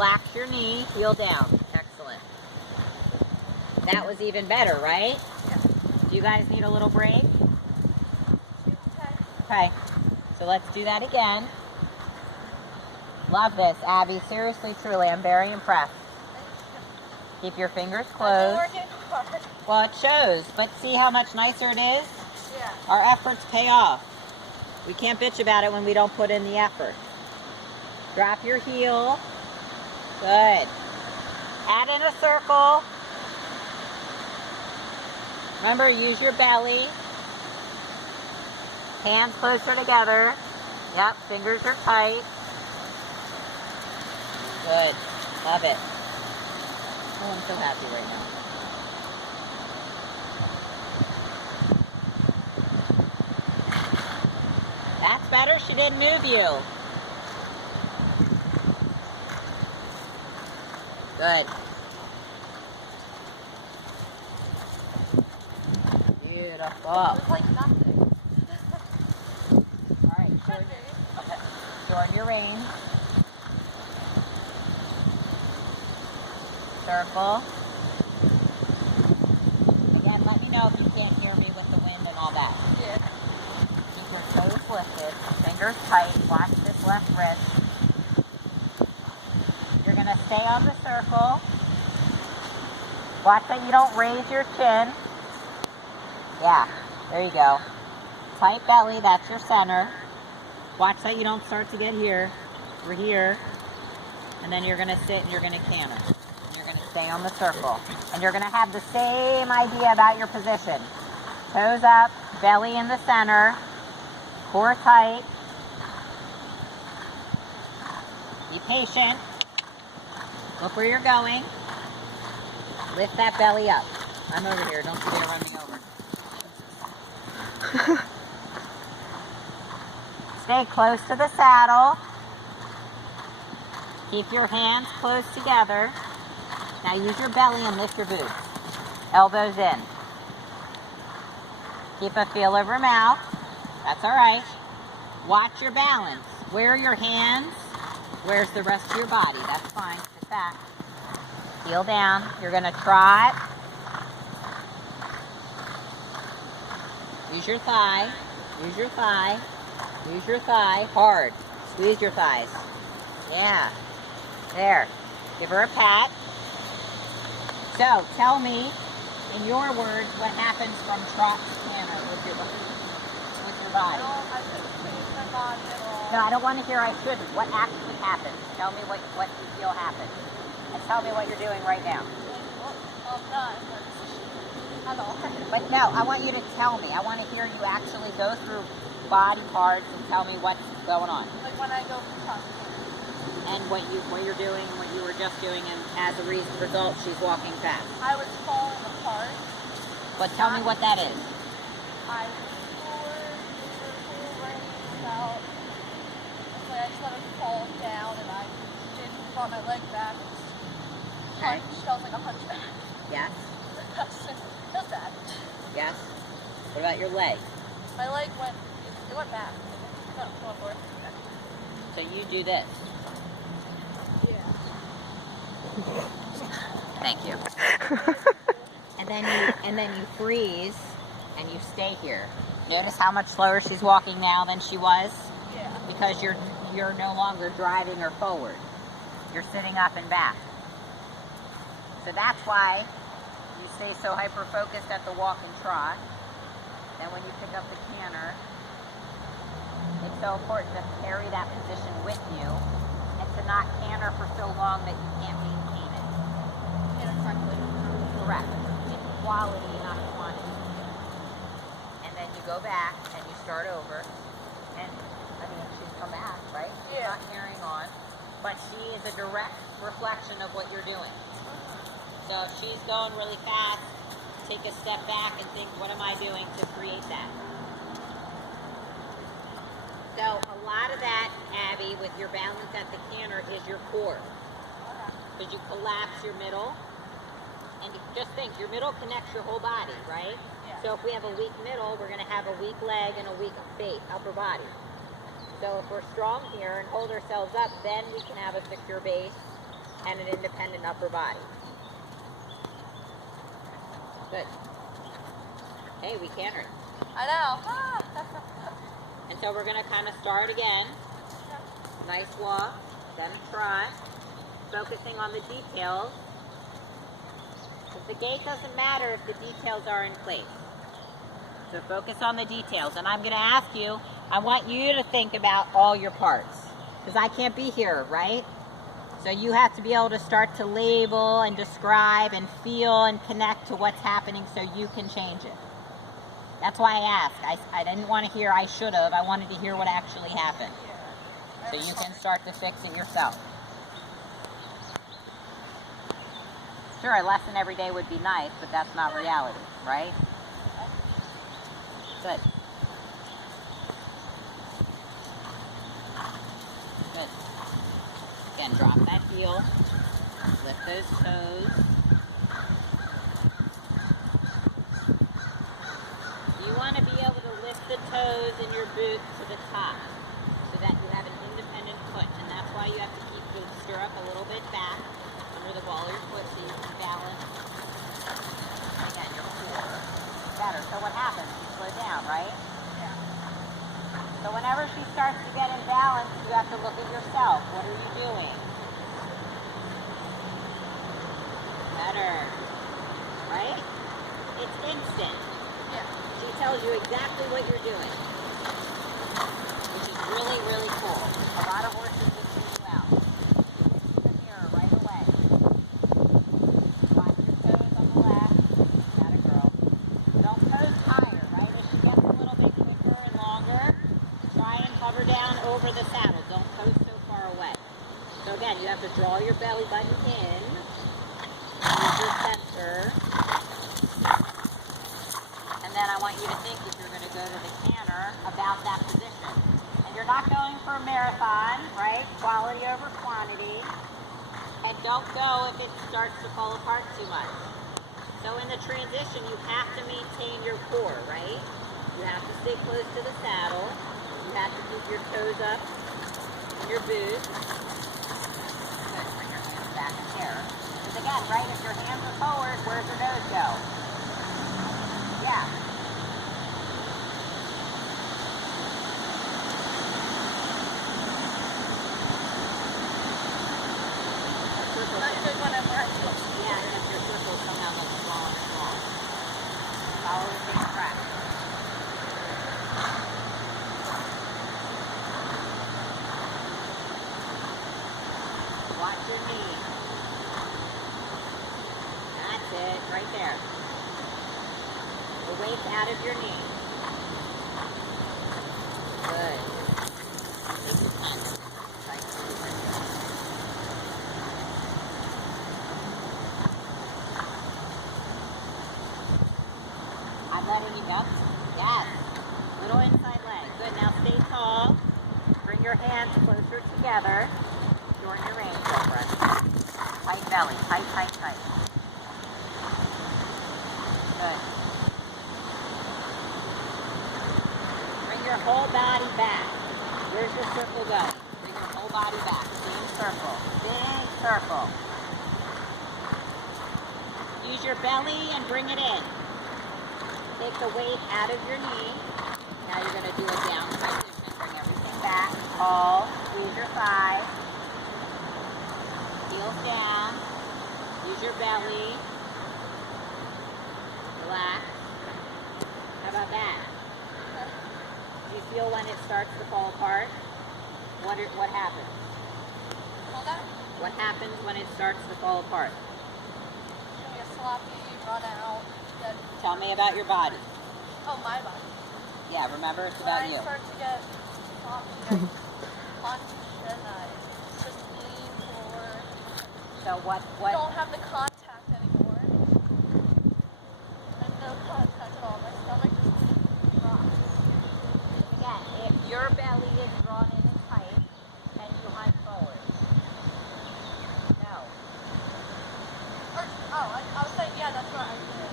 relax your knee, heel down. Excellent. That was even better, right? Yeah. Do you guys need a little break? Okay. Okay, so let's do that again. Love this, Abby. Seriously, truly, I'm very impressed. Keep your fingers closed. Well, it shows, but see how much nicer it is? Yeah. Our efforts pay off. We can't bitch about it when we don't put in the effort. Drop your heel. Good. Add in a circle. Remember, use your belly. Hands closer together. Yep, fingers are tight. Good. Love it. Oh, I'm so happy right now. That's better. She didn't move you. Good. Beautiful. It's like nothing. All right, showing your reins. Circle. Again, let me know if you can't hear me with the wind and all that. Yeah. Keep your toes lifted, fingers tight. Watch this left wrist. You're going to stay on the circle. Watch that you don't raise your chin. Yeah, there you go. Tight belly, that's your center. Watch that you don't start to get here. We're here. And then you're going to sit and you're going to canter. And you're going to stay on the circle. And you're going to have the same idea about your position. Toes up, belly in the center, core tight. Be patient. Look where you're going. Lift that belly up. I'm over here. Don't you dare run me over. Stay close to the saddle. Keep your hands close together. Now use your belly and lift your boots. Elbows in. Keep a feel over mouth. That's all right. Watch your balance. Where are your hands? Where's the rest of your body? That's fine. Sit back. Heel down. You're going to trot. Use your thigh. Use your thigh. Use your thigh. Hard. Squeeze your thighs. Yeah. There. Give her a pat. So, tell me, in your words, what happens from trot to canter with your body. I shouldn't change my body at all. No, I don't want to hear I shouldn't. What actually happens? Tell me what you feel happens. And tell me what you're doing right now. Well, I'm not. At all. But no, I want you to tell me. I want to hear you actually go through body parts and tell me what's going on. Like when I go from trot to canter. And what you're doing and what you were just doing, and as a result, she's walking fast. I was falling apart. But tell me what that is. I was forward, full range out. It's like I just let her fall down and I didn't brought my leg back. Okay. She felt like a hunchback. Yes. That's bad. Yes. What about your leg? My leg went back. No, going forward. So you do this. Yeah. Thank you. and then you freeze and you stay here. Notice how much slower she's walking now than she was? Yeah. Because you're no longer driving her forward. You're sitting up and back. So that's why you stay so hyper-focused at the walk and trot. Then when you pick up the canter, it's so important to carry that position with you and to not canter for so long that you can't maintain it. Canter correctly. Correct. It's quality, not quantity. And then you go back and you start over. And, I mean, she's come back, right? She's Yeah. not carrying on. But she is a direct reflection of what you're doing. So if she's going really fast, take a step back and think, what am I doing to create that? So a lot of that, Abby, with your balance at the canter is your core. Because you collapse your middle. And you just think, your middle connects your whole body, right? Yeah. So if we have a weak middle, we're going to have a weak leg and a weak upper body. So if we're strong here and hold ourselves up, then we can have a secure base and an independent upper body. Good. Hey, we cantered. I know. And so we're going to kind of start again. Nice walk, then a trot, focusing on the details. Because the gait doesn't matter if the details are in place. So focus on the details. And I'm going to ask you, I want you to think about all your parts. Because I can't be here, right? So you have to be able to start to label and describe and feel and connect to what's happening so you can change it. That's why I asked. I didn't want to hear I should have. I wanted to hear what actually happened. So you can start to fix it yourself. Sure, a lesson every day would be nice, but that's not reality, right? Good. Good. Again, drop that heel. Lift those toes. You want to be able to lift the toes in your boot to the top so that you have an independent foot. And that's why you have to keep the stirrup a little bit back under the ball of your foot so you can balance. And again, you're cool. Better. So what happens? You slow down, right? Yeah. So whenever she starts to get imbalanced, you have to look at yourself. What are you doing? Better. Right? It's instant. Yeah. She tells you exactly what you're doing, which is really, really cool. A lot of horses will tune you out. See the mirror right away. Watch your toes on the left. That a girl. Don't pose higher, right? As she gets a little bit quicker and longer, try and hover down over the saddle. Don't pose so far away. So again, you have to draw your belly button in. Use your center. And then I want you to think, if you're going to go to the canter, about that position. And you're not going for a marathon, right? Quality over quantity. And don't go if it starts to fall apart too much. So in the transition, you have to maintain your core, right? You have to stay close to the saddle. You have to keep your toes up in your boots. Good, bring your hands back in here. Because again, right, if your hands are forward, where's your nose go? Yeah. Not good whenever I feel. Yeah, and if your circles somehow look small and small. Follow the same track. Watch your knee. That's it, right there. The weight's out of your knee. Good. Take your time. Tight squeeze right there. I'm letting you go. Yes. Little inside leg. Good. Now stay tall. Bring your hands closer together during your range breath. Tight belly. Tight, tight, tight. Good. Bring your whole body back. Where's your circle going? Bring your whole body back. Same circle. Big circle. Use your belly and bring it in. Take the weight out of your knee. Now you're going to do a down transition. Bring everything back. Tall. Squeeze your thighs. Heels down. Use your belly. Relax. How about that? Do you feel when it starts to fall apart? What happens? Hold on. What happens when it starts to fall apart? Give me a sloppy, run out. Get... Tell me about your body. Oh, my body. Yeah, remember it's When about I you. start to get sloppy, I punch and I just lean forward. So what? I don't have the contact anymore. There's no contact at all. My stomach just drops. Again, if your belly is drawn in and tight, and you hunch forward. No. Or, oh, I was saying, yeah, that's what I did.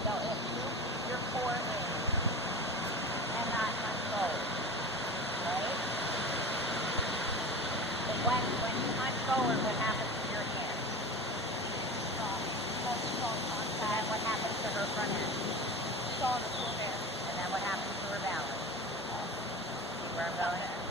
So if you keep your core in and not hunch forward, right? But when you hunch forward, what happens to your Really?